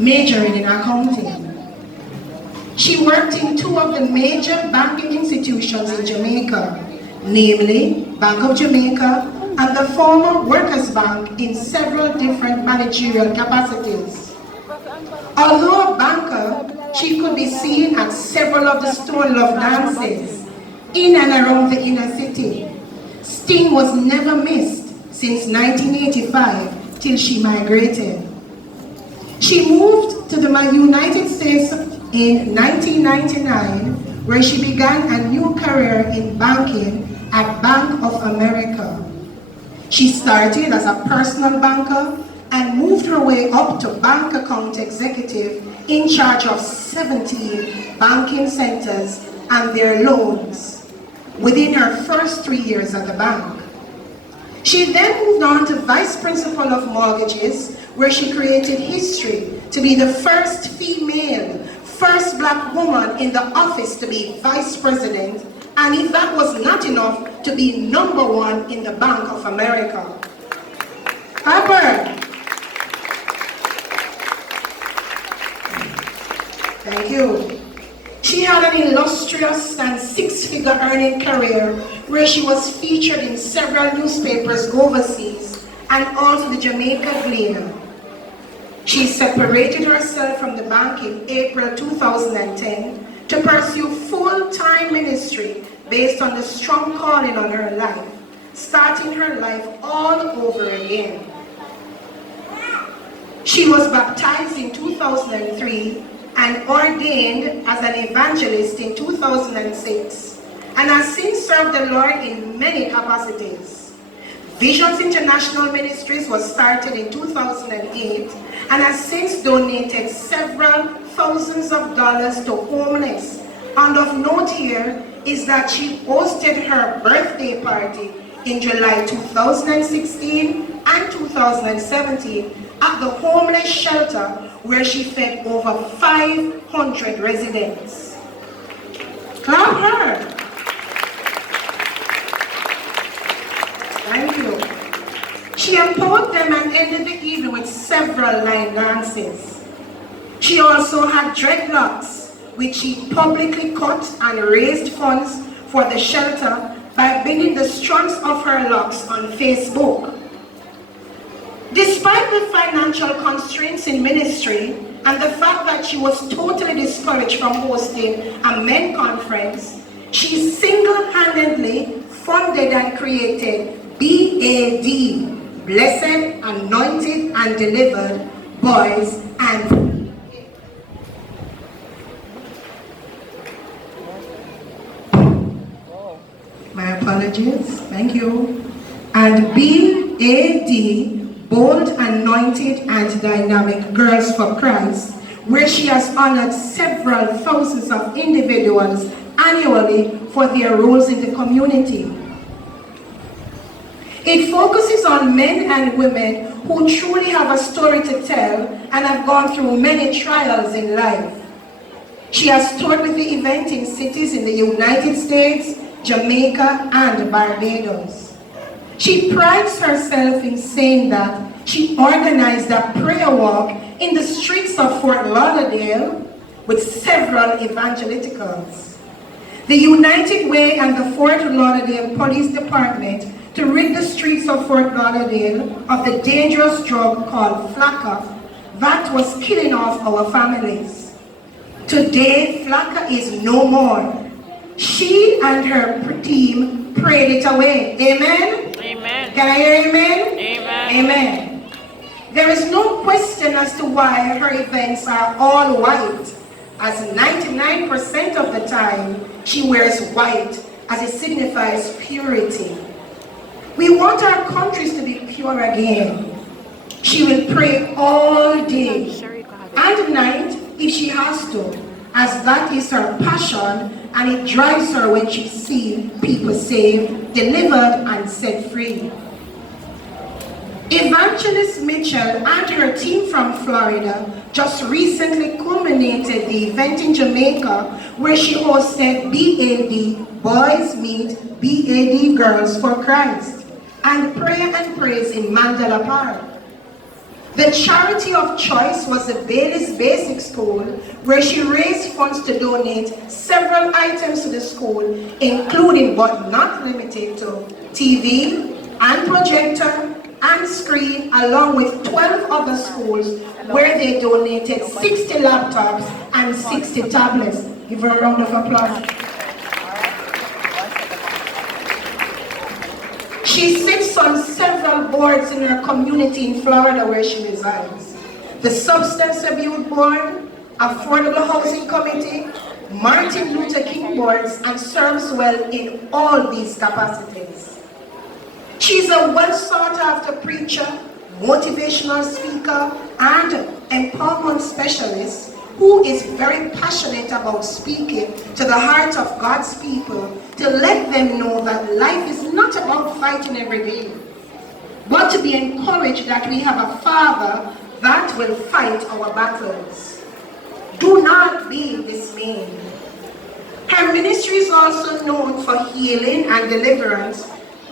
majoring in accounting. She worked in two of the major banking institutions in Jamaica, namely Bank of Jamaica and the former Workers' Bank in several different managerial capacities. Although a banker, she could be seen at several of the Stone Love dances in and around the inner city. Sting was never missed since 1985 till she migrated. She moved to the United States in 1999, where she began a new career in banking at Bank of America. She started as a personal banker and moved her way up to bank account executive in charge of 17 banking centers and their loans within her first 3 years at the bank. She then moved on to vice principal of mortgages, where she created history to be the first female, first black woman in the office to be vice president, and if that was not enough, to be #1 in the Bank of America. Harper. Thank you. She had an illustrious and six-figure earning career where she was featured in several newspapers overseas and also the Jamaica Gleaner. She separated herself from the bank in April 2010 to pursue full-time ministry based on the strong calling on her life, starting her life all over again. She was baptized in 2003 and ordained as an evangelist in 2006, and has since served the Lord in many capacities. Visions International Ministries was started in 2008 and has since donated several thousands of dollars to homeless. And of note here is that she hosted her birthday party in July 2016 and 2017 at the homeless shelter where she fed over 500 residents. Clap her. Thank you. She empowered them and ended the evening with several line dances. She also had dreadlocks, which she publicly cut and raised funds for the shelter by bidding the strands of her locks on Facebook. Despite the financial constraints in ministry and the fact that she was totally discouraged from hosting a men conference, she single-handedly funded and created BAD, Blessed, Anointed, and Delivered Boys and my apologies, thank you, and BAD, Bold, Anointed, and Dynamic Girls for Christ, where she has honored several thousands of individuals annually for their roles in the community. It focuses on men and women who truly have a story to tell and have gone through many trials in life. She has toured with the event in cities in the United States, Jamaica, and Barbados. She prides herself in saying that she organized a prayer walk in the streets of Fort Lauderdale with several evangelicals. The United Way and the Fort Lauderdale Police Department to rid the streets of Fort Lauderdale of the dangerous drug called flakka that was killing off our families. Today, flakka is no more. She and her team prayed it away. Amen? Amen. Can I hear amen? Amen. Amen. There is no question as to why her events are all white, as 99% of the time she wears white as it signifies purity. We want our countries to be pure again. She will pray all day and night if she has to, as that is her passion, and it drives her when she sees people saved, delivered, and set free. Evangelist Mitchell and her team from Florida just recently culminated the event in Jamaica where she hosted BAD, Boys Meet BAD Girls for Christ, and Prayer and Praise in Mandela Park. The charity of choice was the Bailey's Basic School, where she raised funds to donate several items to the school, including but not limited to TV and projector and screen, along with 12 other schools where they donated 60 laptops and 60 tablets. Give her a round of applause. She sits on several boards in her community in Florida where she resides. The Substance Abuse Board, Affordable Housing Committee, Martin Luther King boards, and serves well in all these capacities. She's a well sought after preacher, motivational speaker, and empowerment specialist who is very passionate about speaking to the heart of God's people to let them know that life is not about fighting every day, but to be encouraged that we have a Father that will fight our battles. Do not be dismayed. Her ministry is also known for healing and deliverance,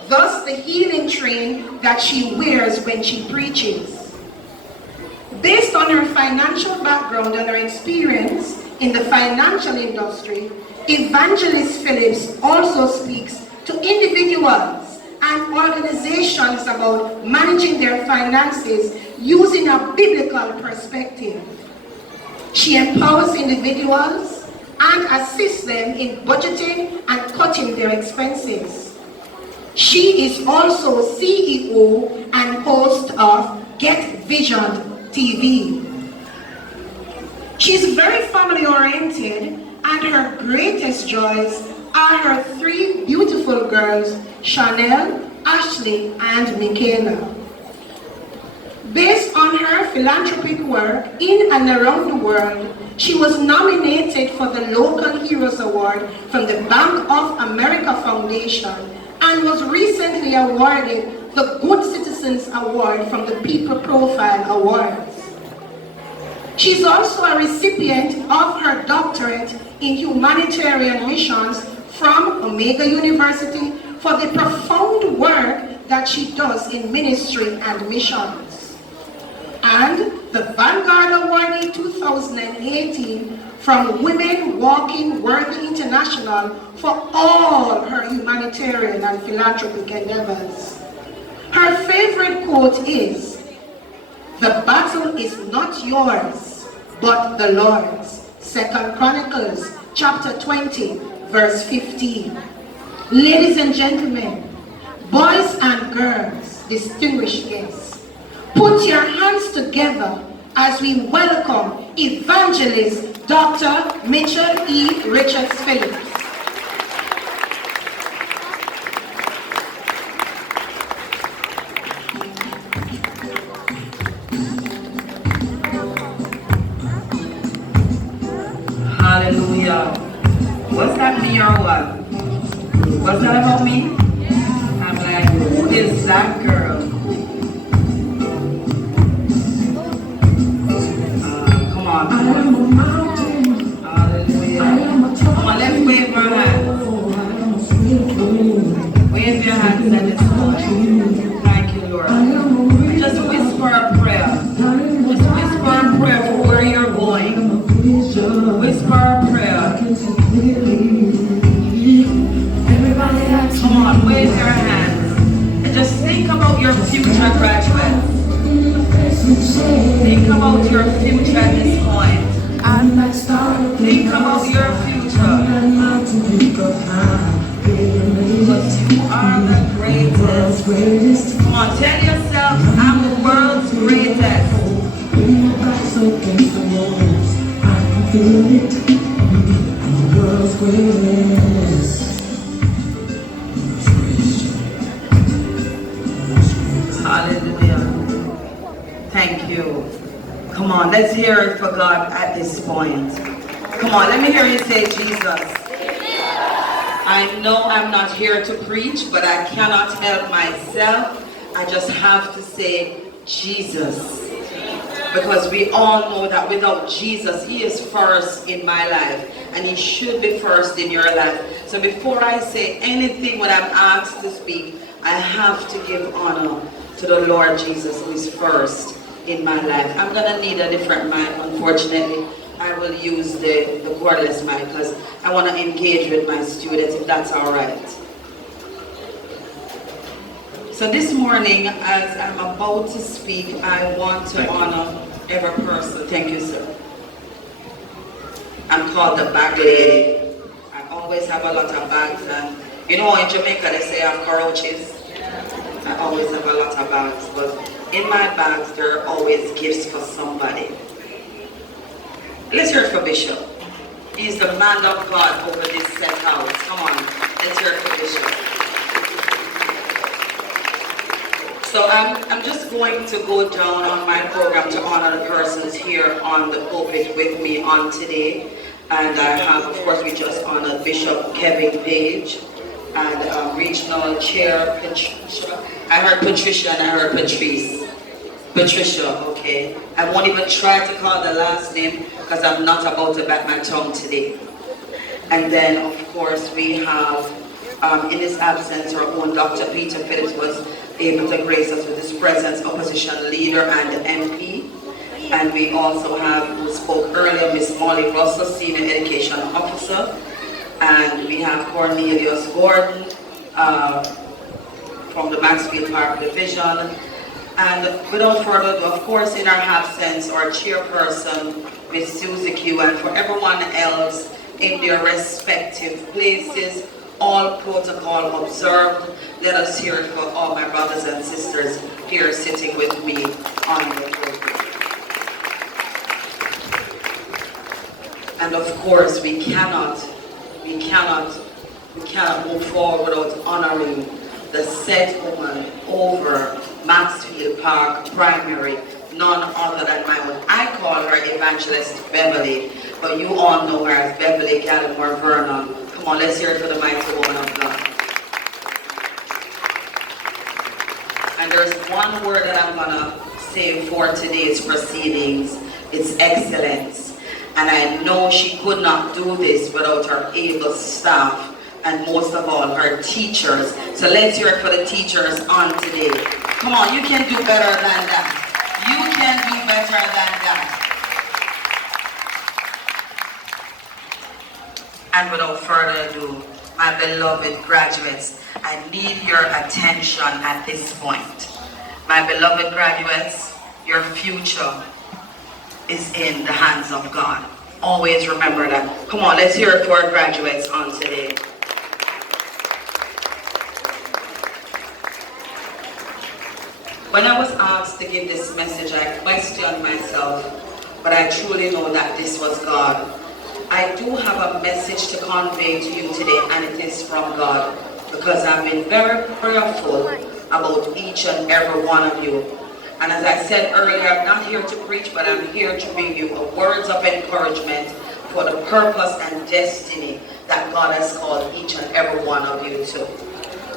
thus the healing train that she wears when she preaches. Based on her financial background and her experience in the financial industry, Evangelist Phillips also speaks to individuals and organizations about managing their finances using a biblical perspective. She empowers individuals and assists them in budgeting and cutting their expenses. She is also CEO and host of Get Vision TV. She's very family oriented, and her greatest joys are her 3 beautiful girls, Chanel, Ashley, and Michaela. Based on her philanthropic work in and around the world, she was nominated for the Local Heroes Award from the Bank of America Foundation and was recently awarded the Good Citizens Award from the People Profile Awards. She's also a recipient of her doctorate in humanitarian missions from Omega University for the profound work that she does in ministry and missions. And the Vanguard Awardee 2018 from Women Walking Worthy International for all her humanitarian and philanthropic endeavors. Her favorite quote is, "The battle is not yours, but the Lord's." 2 Chronicles chapter 20, verse 15. Ladies and gentlemen, boys and girls, distinguished guests, put your hands together as we welcome Evangelist Dr. Mitchell E. Richards-Phillips. Hallelujah. What's that, me or what? What's that about me? I'm like, who is that girl? Come on. Hallelujah. Come on, let's wave our hands. Wave your hands at this point. Thank you, Lord. Just whisper a prayer. Just whisper a prayer for where you're going. Whisper a prayer. Come on, wave your hands. And just think about your future graduates. Think about your future at this point. Think about your future. Because you are the greatest. Come on, tell yourself, I'm the world's greatest. I'm the world's greatest. Hallelujah. Thank you. Come on, let's hear it for God at this point. Come on, let me hear you say Jesus. I know I'm not here to preach, but I cannot help myself. I just have to say Jesus. Because we all know that without Jesus, He is first in my life. And He should be first in your life. So before I say anything when I'm asked to speak, I have to give honor to the Lord Jesus, who is first in my life. I'm gonna need a different mic, unfortunately. I will use the cordless mic because I want to engage with my students, if that's all right. So this morning, as I'm about to speak, I want to honor every person. Thank you, sir. I'm called the bag lady. I always have a lot of bags, and you know, in Jamaica they say I have cockroaches. I always have a lot of bags, but in my bags there are always gifts for somebody. Let's hear it for Bishop. He's the man of God over this set house. Come on, let's hear it for Bishop. So I'm just going to go down on my program to honor the persons here on the pulpit with me on today. And I have, of course, we just honored Bishop Kevin Page and Regional Chair Patricia. I heard Patricia and I heard Patrice. Patricia, okay. I won't even try to call the last name because I'm not about to back my tongue today. And then, of course, we have, in his absence, our own Dr. Peter Phillips was able to grace us with his presence, opposition leader and MP. And we also have, who spoke earlier, Miss Molly Russell, Senior Education Officer. And we have Cornelius Gordon from the Maxfield Park Division. And without further ado, of course, in our absence, our chairperson, Miss Susie Q, and for everyone else in their respective places, all protocol observed. Let us hear it for all my brothers and sisters here sitting with me on the pulpit. And of course, we cannot move forward without honoring the said woman over Maxfield Park Primary, none other than my own. I call her Evangelist Beverly, but you all know her as Beverly Gallimore Vernon. Come on, let's hear it for the mighty woman of God. And there's one word that I'm gonna say for today's proceedings. It's excellence. And I know she could not do this without her able staff and most of all her teachers. So let's hear it for the teachers on today. Come on, you can do better than that. You can do better than that. And without further ado, my beloved graduates, I need your attention at this point. My beloved graduates, your future is in the hands of God. Always remember that. Come on, let's hear it for our graduates on today. When I was asked to give this message, I questioned myself, but I truly know that this was God. I do have a message to convey to you today, and it is from God, because I've been very prayerful about each and every one of you. And as I said earlier, I'm not here to preach, but I'm here to bring you words of encouragement for the purpose and destiny that God has called each and every one of you to.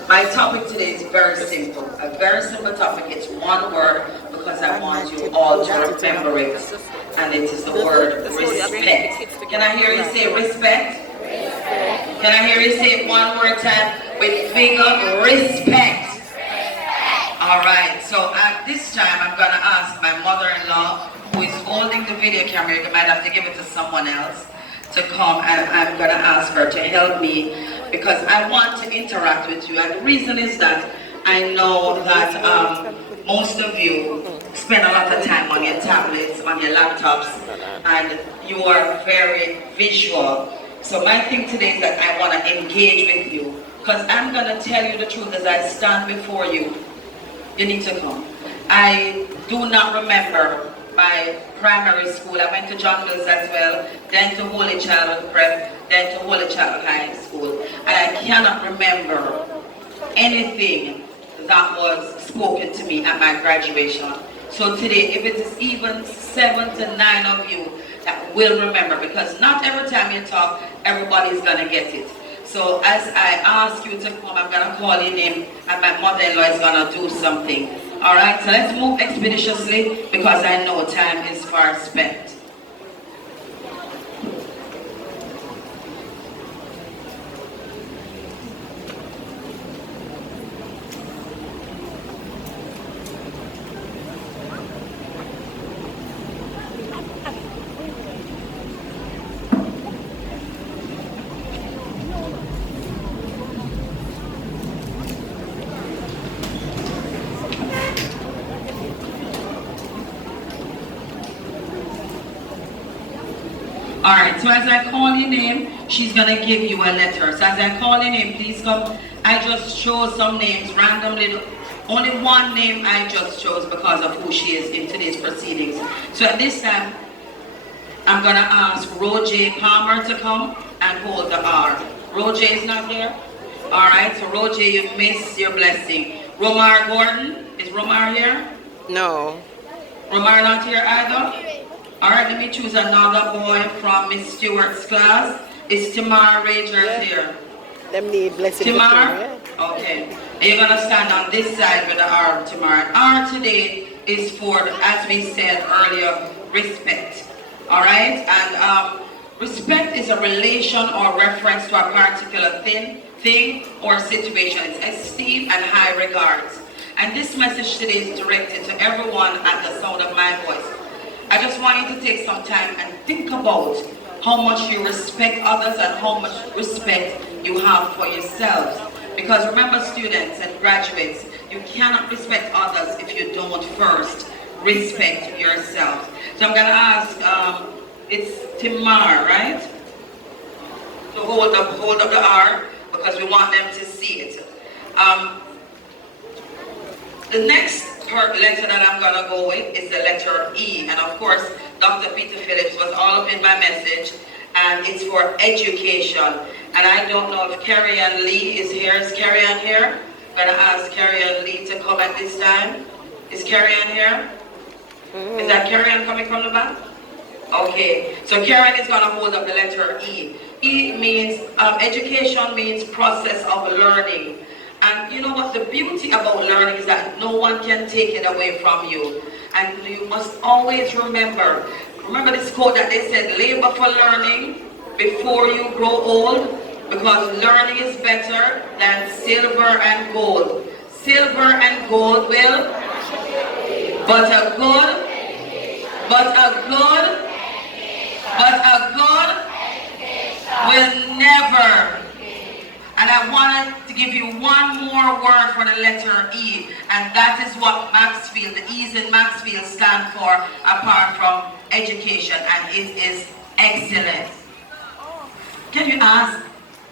My topic today is very simple, a very simple topic. It's one word because I want you all to remember it, and it is the word respect. Can I hear you say respect? Can I hear you say it one more time with vigor? Respect. All right, so at this time I'm going to ask my mother-in-law, who is holding the video camera, you might have to give it to someone else, to come, and I'm going to ask her to help me because I want to interact with you. And the reason is that I know that most of you spend a lot of time on your tablets, on your laptops, and you are very visual. So my thing today is that I want to engage with you because I'm going to tell you the truth as I stand before you. You need to come. I do not remember my primary school. I went to John Mills as well, then to Holy Child Prep, then to Holy Child High School. And I cannot remember anything that was spoken to me at my graduation. So today, if it is even 7 to 9 of you that will remember, because not every time you talk, everybody's gonna get it. So as I ask you to come, I'm going to call your name and my mother-in-law is going to do something. All right, so let's move expeditiously because I know time is far spent. Alright, so as I call your name, she's going to give you a letter. So as I call your name, please come. I just chose some names randomly. Only one name I just chose because of who she is in today's proceedings. So at this time, I'm going to ask Roger Palmer to come and hold the R. Roger is not here? Alright, so Roger, you missed your blessing. Romar Gordon, is Romar here? No. Romar not here either? Alright, let me choose another boy from Miss Stewart's class. Is Tamar Ragers here? Them need blessing. Tamar? Okay. And you're going to stand on this side with the R, Tamar. R today is for, as we said earlier, respect. Alright? And respect is a relation or reference to a particular thing or situation. It's esteem and high regards. And this message today is directed to everyone at the sound of my voice. I just want you to take some time and think about how much you respect others and how much respect you have for yourselves. Because remember, students and graduates, you cannot respect others if you don't first respect yourself. So I'm going to ask, it's Timar, right? To hold up the R because we want them to see it. The next letter that I'm going to go with is the letter E. And of course, Dr. Peter Phillips was all up in my message. And it's for education. And I don't know if Carrie Ann Lee is here. Is Carrie Ann here? I'm going to ask Carrie Ann Lee to come at this time. Is Carrie Ann here? Is that Carrie Ann coming from the back? Okay. So Karen is going to hold up the letter E. E means, education means process of learning. And you know what, the beauty about learning is that no one can take it away from you. And you must always remember this quote that they said, labor for learning before you grow old, because learning is better than silver and gold. Silver and gold will, but a good will never. And I wanted to give you one more word for the letter E, and that is what Maxfield, the E's in Maxfield stand for, apart from education, and it is excellence. Can you ask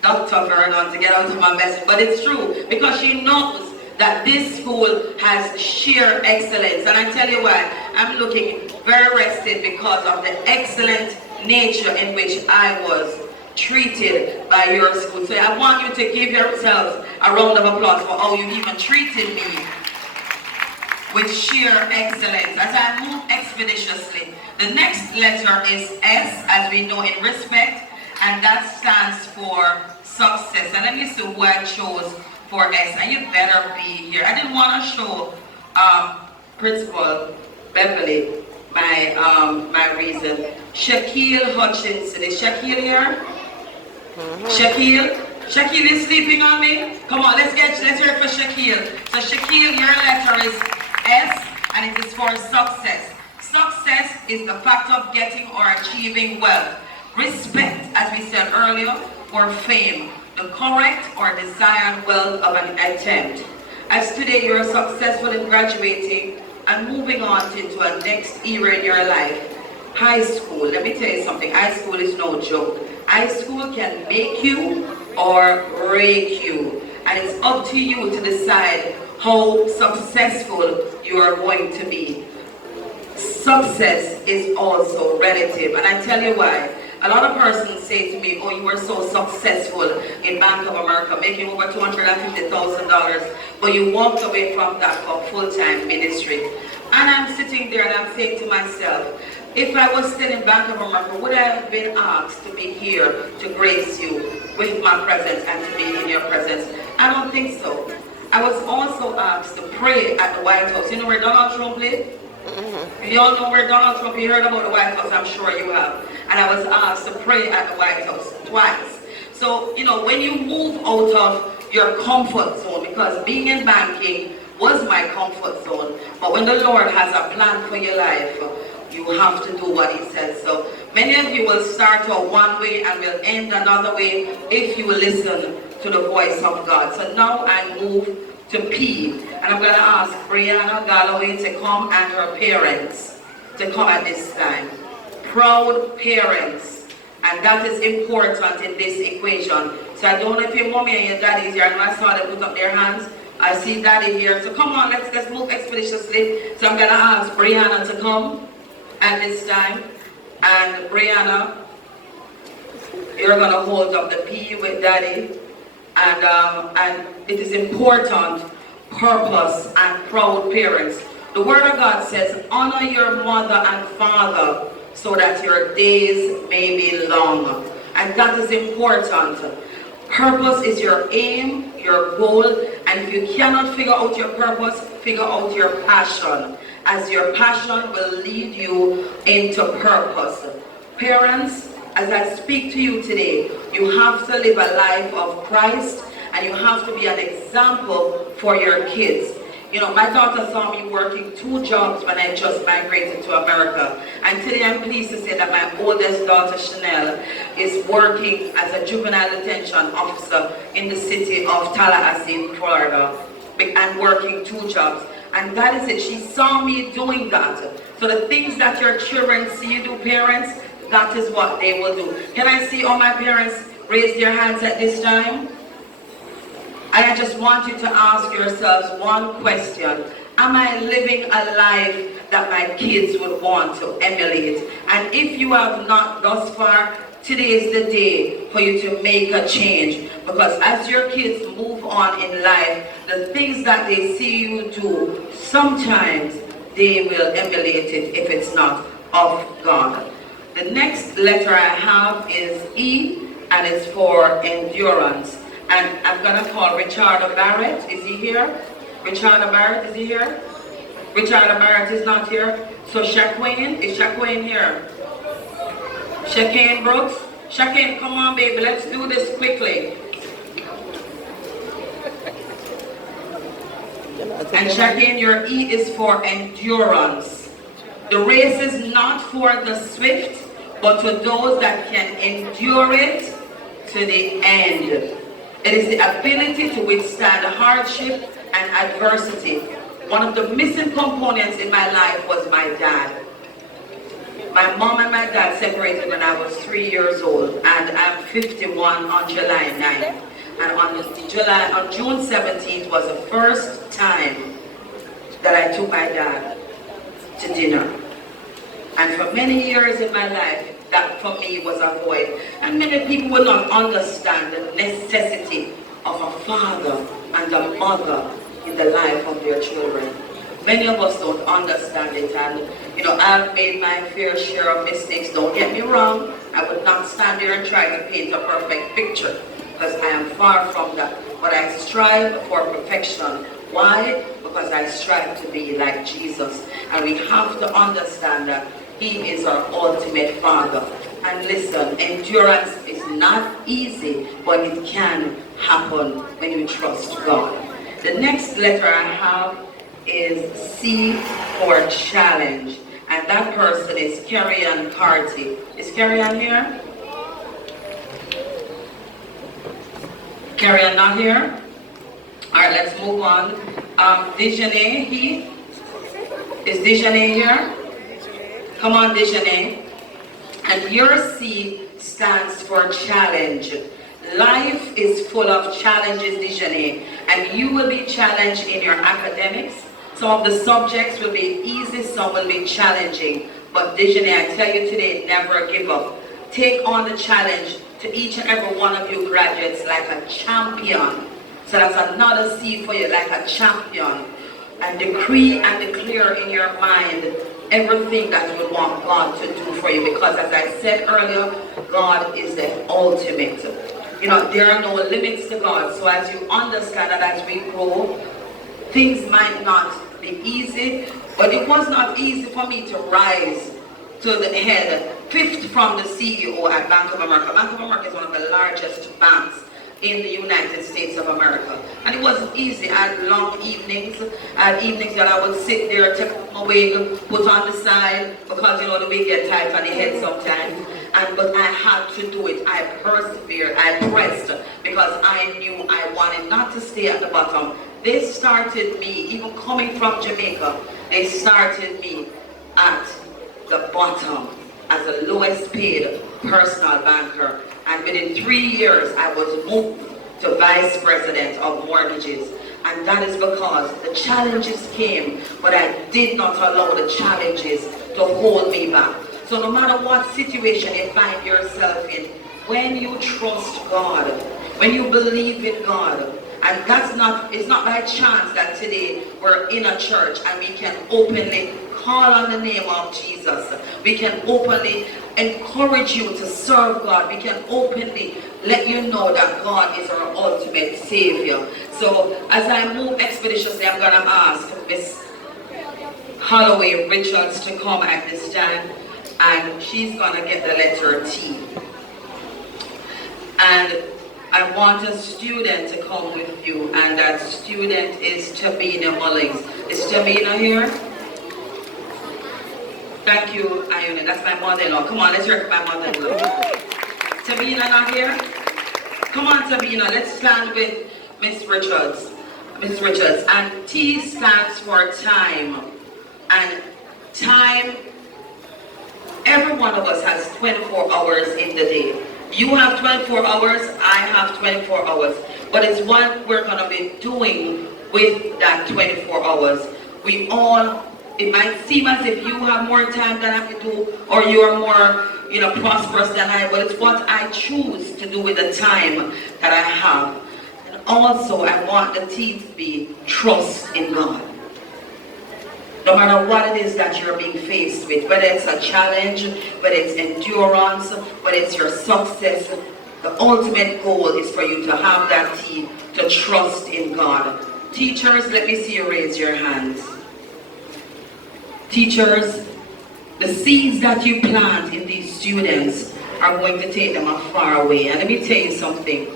Dr. Vernon to get out of my message? But it's true, because she knows that this school has sheer excellence. And I tell you why, I'm looking very rested because of the excellent nature in which I was treated by your school. So I want you to give yourselves a round of applause for how you even treated me with sheer excellence. As I move expeditiously, the next letter is S, as we know, in respect, and that stands for success. And let me see who I chose for S, and you better be here. I didn't want to show Principal Beverly my reason. Shaquille Hutchinson. Is Shaquille here? Shaquille is sleeping on me? Come on, let's hear it for Shaquille. So Shaquille, your letter is S, and it is for success. Success is the fact of getting or achieving wealth. Respect, as we said earlier, or fame, the correct or desired wealth of an attempt. As today you are successful in graduating and moving on into a next era in your life. High school, let me tell you something, high school is no joke. High school can make you or break you, and it's up to you to decide how successful you are going to be. Success is also relative, and I tell you why. A lot of persons say to me, oh, you were so successful in Bank of America, making over $250,000, but you walked away from that for full-time ministry. And I'm sitting there and I'm saying to myself, if I was still in Bank of America, would I have been asked to be here to grace you with my presence and to be in your presence? I don't think so. I was also asked to pray at the White House. You know where Donald Trump lived? If you all know where Donald Trump, you heard about the White House, I'm sure you have. And I was asked to pray at the White House twice. So, you know, when you move out of your comfort zone, because being in banking was my comfort zone, but when the Lord has a plan for your life, you have to do what He says. So many of you will start out one way and will end another way if you will listen to the voice of God. So now I move to P, and I'm going to ask Brianna Galloway to come and her parents to come at this time. Proud parents. And that is important in this equation. So I don't know if your mommy and your daddy is here. I know I saw them put up their hands. I see daddy here. So come on, let's move expeditiously. So I'm gonna ask Brianna to come at this time. And Brianna, you're gonna hold up the P with daddy. And it is important, purpose and proud parents. The word of God says, honor your mother and father so that your days may be long. And that is important. Purpose is your aim, your goal, and if you cannot figure out your purpose, figure out your passion, as your passion will lead you into purpose. Parents, as I speak to you today, you have to live a life of Christ, and you have to be an example for your kids. You know, my daughter saw me working 2 jobs when I just migrated to America. And today I'm pleased to say that my oldest daughter, Chanel, is working as a juvenile detention officer in the city of Tallahassee, Florida, and working 2 jobs. And that is it. She saw me doing that. So the things that your children see you do, parents, that is what they will do. Can I see all my parents raise their hands at this time? I just want you to ask yourselves one question. Am I living a life that my kids would want to emulate? And if you have not thus far, today is the day for you to make a change. Because as your kids move on in life, the things that they see you do, sometimes they will emulate it if it's not of God. The next letter I have is E, and it's for endurance. And I'm going to call Richard Barrett. Is he here? Richard Barrett, is he here? Richard Barrett is not here. So Shaquane, is Shaquane here? Shaquane Brooks? Shaquane, come on baby, let's do this quickly. And Shaquane, your E is for endurance. The race is not for the swift, but to those that can endure it to the end. It is the ability to withstand hardship and adversity. One of the missing components in my life was my dad. My mom and my dad separated when I was 3 years old, and I'm 51 on July 9th. And on June 17th was the first time that I took my dad to dinner. And for many years in my life, that for me was a void. And many people will not understand the necessity of a father and a mother in the life of their children. Many of us don't understand it, and you know, I've made my fair share of mistakes. Don't get me wrong, I would not stand there and try to paint a perfect picture, because I am far from that. But I strive for perfection. Why? Because I strive to be like Jesus. And we have to understand that He is our ultimate Father. And listen, endurance is not easy, but it can happen when you trust God. The next letter I have is C for challenge. And that person is Carrie-Ann Carty. Is Carrie-Ann here? Carrie-Ann not here? Alright, let's move on. Dejanay, is Dejanay here? Come on, Dejanay. And your C stands for challenge. Life is full of challenges, Dejanay, and you will be challenged in your academics. Some of the subjects will be easy, some will be challenging. But Dejanay, I tell you today, never give up. Take on the challenge. To each and every one of you graduates like a champion. So that's another C for you, like a champion. And decree and declare in your mind everything that you want God to do for you. Because as I said earlier, God is the ultimate. You know, there are no limits to God. So as you understand that as we grow, things might not be easy. But it was not easy for me to rise to the head, 5th from the CEO at Bank of America. Bank of America is one of the largest banks in the United States of America. And it wasn't easy. I had long evenings. I had evenings that I would sit there, take my wig, put on the side, because you know the wig get tight on the head sometimes. But I had to do it. I persevered. I pressed, because I knew I wanted not to stay at the bottom. They started me, even coming from Jamaica, they started me at the bottom as a low lowest paid personal banker. And within 3 years, I was moved to vice president of mortgages. And that is because the challenges came, but I did not allow the challenges to hold me back. So no matter what situation you find yourself in, when you trust God, when you believe in God, and it's not by chance that today we're in a church and we can openly call on the name of Jesus. We can openly encourage you to serve God. We can openly let you know that God is our ultimate Savior. So as I move expeditiously, I'm going to ask Miss Holloway Richards to come at this time, and she's going to get the letter T. And I want a student to come with you, and that student is Tabina Mullings. Is Tabina here? Thank you, Iona. That's my mother-in-law. Come on, let's hear it for my mother-in-law. Tabina not here? Come on, Tabina. Let's stand with Miss Richards. Miss Richards. And T stands for time. And time, every one of us has 24 hours in the day. You have 24 hours, I have 24 hours. But it's what we're going to be doing with that 24 hours. We all, it might seem as if you have more time than I do, or you're more, prosperous than I, but it's what I choose to do with the time that I have. And also, I want the T to be trust in God. No matter what it is that you're being faced with, whether it's a challenge, whether it's endurance, whether it's your success, the ultimate goal is for you to have that T, to trust in God. Teachers, let me see you raise your hands. Teachers, the seeds that you plant in these students are going to take them far away. And let me tell you something.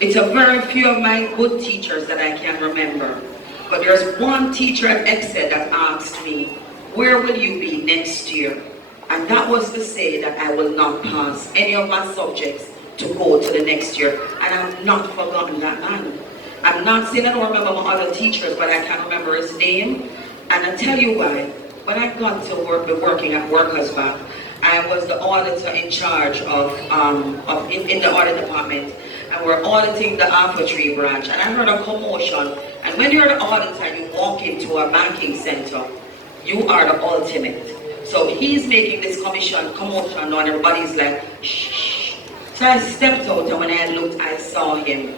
It's a very few of my good teachers that I can remember. But there's one teacher at Exed that asked me, where will you be next year? And that was to say that I will not pass any of my subjects to go to the next year. And I've not forgotten that man. I'm not saying I don't remember my other teachers, but I can't remember his name. And I'll tell you why. When I got to be working at Workers Bank, I was the auditor in charge in the audit department. And we're auditing the Apple Tree branch. And I heard a commotion. And when you're the auditor and you walk into a banking center, you are the ultimate. So he's making this commotion and everybody's like, shh. So I stepped out, and when I looked, I saw him.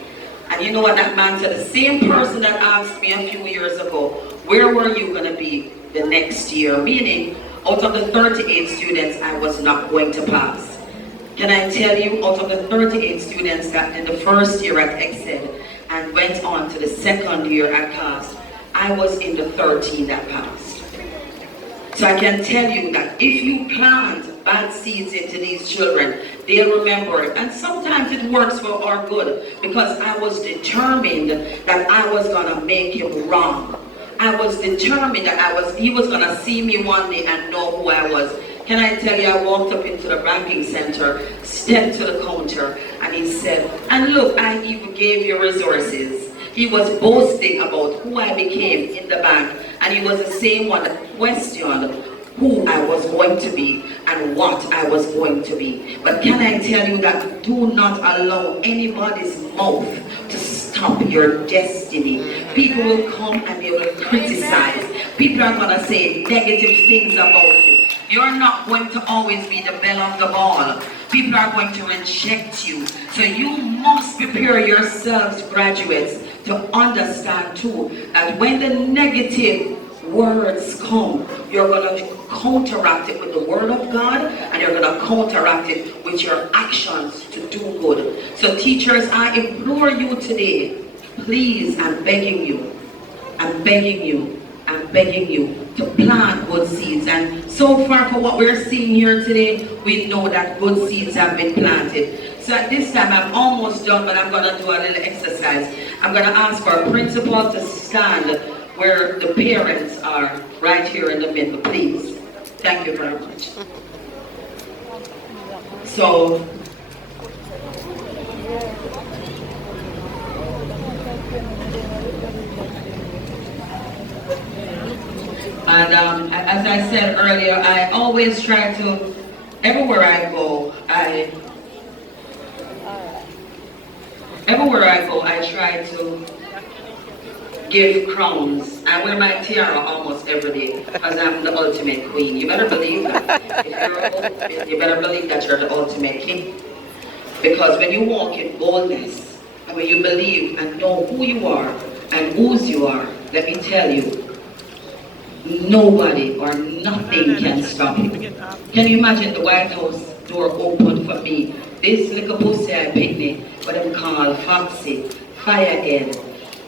And you know what that man said? The same person that asked me a few years ago, where were you going to be the next year? Meaning, out of the 38 students, I was not going to pass. Can I tell you, out of the 38 students that in the first year at Exed and went on to the second year at passed, I was in the 13 that passed. So I can tell you that if you plant bad seeds into these children, they'll remember it. And sometimes it works for our good, because I was determined that I was going to make him wrong. I was determined that he was going to see me one day and know who I was. Can I tell you, I walked up into the banking center, stepped to the counter, and he said, and look, I even gave you resources. He was boasting about who I became in the bank, and he was the same one that questioned who I was going to be and what I was going to be. But can I tell you that do not allow anybody's mouth to stop your destiny. People will come and they will criticize. People are going to say negative things about you. You're not going to always be the belle of the ball. People are going to reject you. So you must prepare yourselves, graduates, to understand too that when the negative words come, you're going to counteract it with the word of God, and you're going to counteract it with your actions to do good. So teachers, I implore you today, please, I'm begging you to plant good seeds. And so far for what we're seeing here today, we know that good seeds have been planted. So at this time, I'm almost done, but I'm going to do a little exercise. I'm going to ask our principal to stand where the parents are, right here in the middle, please. Thank you very much. So, and as I said earlier, I always try to Everywhere I go, I try to give crowns. I wear my tiara almost every day because I'm the ultimate queen. You better believe that. If you're a woman, you better believe that you're the ultimate king. Because when you walk in boldness, and when you believe and know who you are and whose you are, let me tell you, nobody or nothing can stop you. Can you imagine the White House door opened for me? This little pussy I picnic, what I'm called Foxy, Firehead,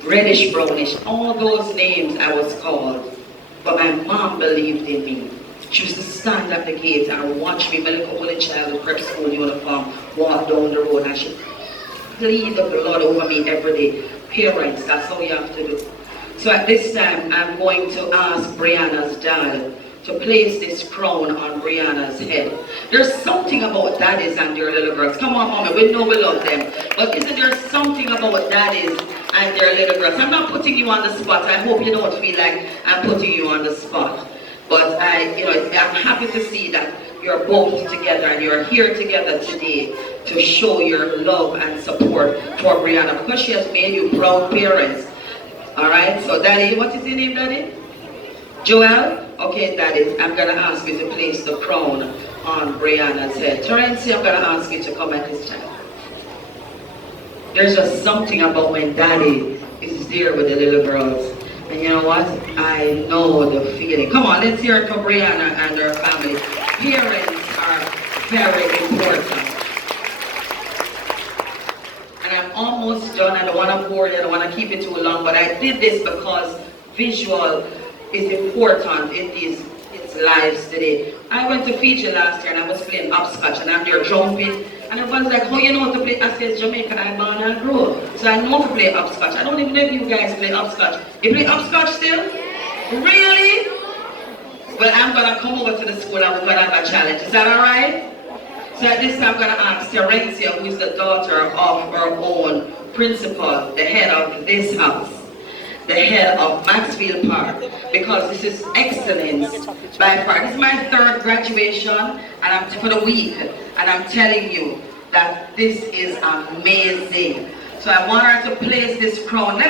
Reddish Brownish, all those names I was called. But my mom believed in me. She used to stand at the gate and watch me, my little only child with prep school uniform, walk down the road, and she plead the blood over me every day. Parents, that's how you have to do. So at this time, I'm going to ask Brianna's dad to place this crown on Brianna's head. There's something about daddies and their little girls. Come on, mommy, we know we love them. But isn't there something about daddies and their little girls? I'm not putting you on the spot. I hope you don't feel like I'm putting you on the spot. But I'm happy to see that you're both together and you're here together today to show your love and support for Brianna because she has made you proud parents. Alright, so Daddy, what is your name, Daddy? Joel? Okay, Daddy, I'm going to ask you to place the crown on Brianna's head. Terence, I'm going to ask you to come at this time. There's just something about when Daddy is there with the little girls. And you know what? I know the feeling. Come on, let's hear it for Brianna and her family. Parents are very important. And I'm almost done. I don't want to bore you. I don't want to keep it too long. But I did this because visual is important in these lives today. I went to Fiji last year and I was playing hopscotch and I'm there jumping. And everyone's like, how you know how to play? I said, Jamaica, I'm born and grew up. So I know how to play hopscotch. I don't even know if you guys play hopscotch. You play hopscotch still? Really? Well, I'm going to come over to the school and we're going to have a challenge. Is that alright? So at this time, I'm going to ask Terencia, who is the daughter of our own principal, the head of this house, the head of Maxfield Park, because this is excellence by far. This is my third graduation and I'm for the week, and I'm telling you that this is amazing. So I want her to place this crown.